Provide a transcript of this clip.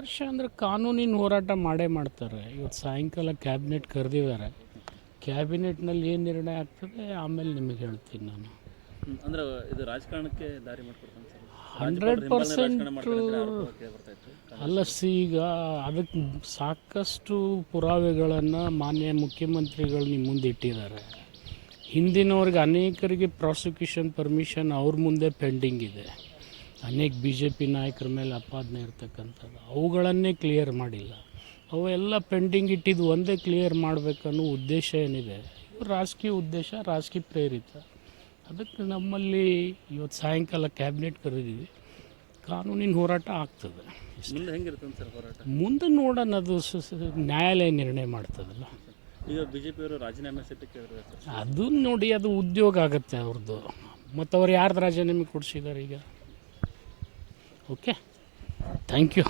ಸಂಘರ್ಷ ಅಂದರೆ ಕಾನೂನಿನ ಹೋರಾಟ ಮಾಡೇ ಮಾಡ್ತಾರೆ. ಇವತ್ತು ಸಾಯಂಕಾಲ ಕ್ಯಾಬಿನೆಟ್ ಕರೆದಿದ್ದಾರೆ. ಕ್ಯಾಬಿನೆಟ್ನಲ್ಲಿ ಏನು ನಿರ್ಣಯ ಆಗ್ತದೆ? ಆಮೇಲೆ ನಿಮಗೆ ಹೇಳ್ತೀನಿ ನಾನು. ಅಂದ್ರೆ ಇದು ರಾಜಕಾರಣಕ್ಕೆ ದಾರಿ ಮಾಡ್ಕೊಡ್ತಾನೆ ಹಂಡ್ರೆಡ್ ಪರ್ಸೆಂಟ್ ಅಲ್ಲ ಸಿ ಈಗ ಅದಕ್ಕೆ ಸಾಕಷ್ಟು ಪುರಾವೆಗಳನ್ನು ಮಾನ್ಯ ಮುಖ್ಯಮಂತ್ರಿಗಳು ನಿಮ್ಮ ಮುಂದೆ ಇಟ್ಟಿದ್ದಾರೆ. ಹಿಂದಿನವ್ರಿಗೆ ಅನೇಕರಿಗೆ ಪ್ರಾಸಿಕ್ಯೂಷನ್ ಪರ್ಮಿಷನ್ ಅವ್ರ ಮುಂದೆ ಪೆಂಡಿಂಗ್ ಇದೆ. ಅನೇಕ ಬಿ ಜೆ ಪಿ ನಾಯಕರ ಮೇಲೆ ಅಪಾದನೆ ಇರ್ತಕ್ಕಂಥದ್ದು. ಅವುಗಳನ್ನೇ ಕ್ಲಿಯರ್ ಮಾಡಿಲ್ಲ. ಅವೆಲ್ಲ ಪೆಂಡಿಂಗ್ ಇಟ್ಟಿದ್ದು ಒಂದೇ ಕ್ಲಿಯರ್ ಮಾಡಬೇಕನ್ನೋ ಉದ್ದೇಶ ಏನಿದೆ? ರಾಜಕೀಯ ಉದ್ದೇಶ ರಾಜಕೀಯ ಪ್ರೇರಿತ. ಅದಕ್ಕೆ ನಮ್ಮಲ್ಲಿ ಇವತ್ತು ಸಾಯಂಕಾಲ ಕ್ಯಾಬಿನೆಟ್ ಕರೆದಿದ್ದೀವಿ ಕಾನೂನಿನ ಹೋರಾಟ ಆಗ್ತದೆ. ಮುಂದೆ ಸರ್ ಹೋರಾಟ? ಮುಂದೆ ನೋಡೋಣ ಅದು ನ್ಯಾಯಾಲಯ ನಿರ್ಣಯ ಮಾಡ್ತದಲ್ಲ. ಈಗ ಬಿ ಜೆ ಪಿಯವರು ರಾಜೀನಾಮೆ ಅದು ನೋಡಿ ಅದು ಉದ್ಯೋಗ ಆಗುತ್ತೆ ಅವ್ರದ್ದು. ಮತ್ತು ಅವ್ರು ಯಾರ್ದು ರಾಜೀನಾಮೆ ಕೊಡಿಸಿದ್ದಾರೆ ಈಗ? Okay thank you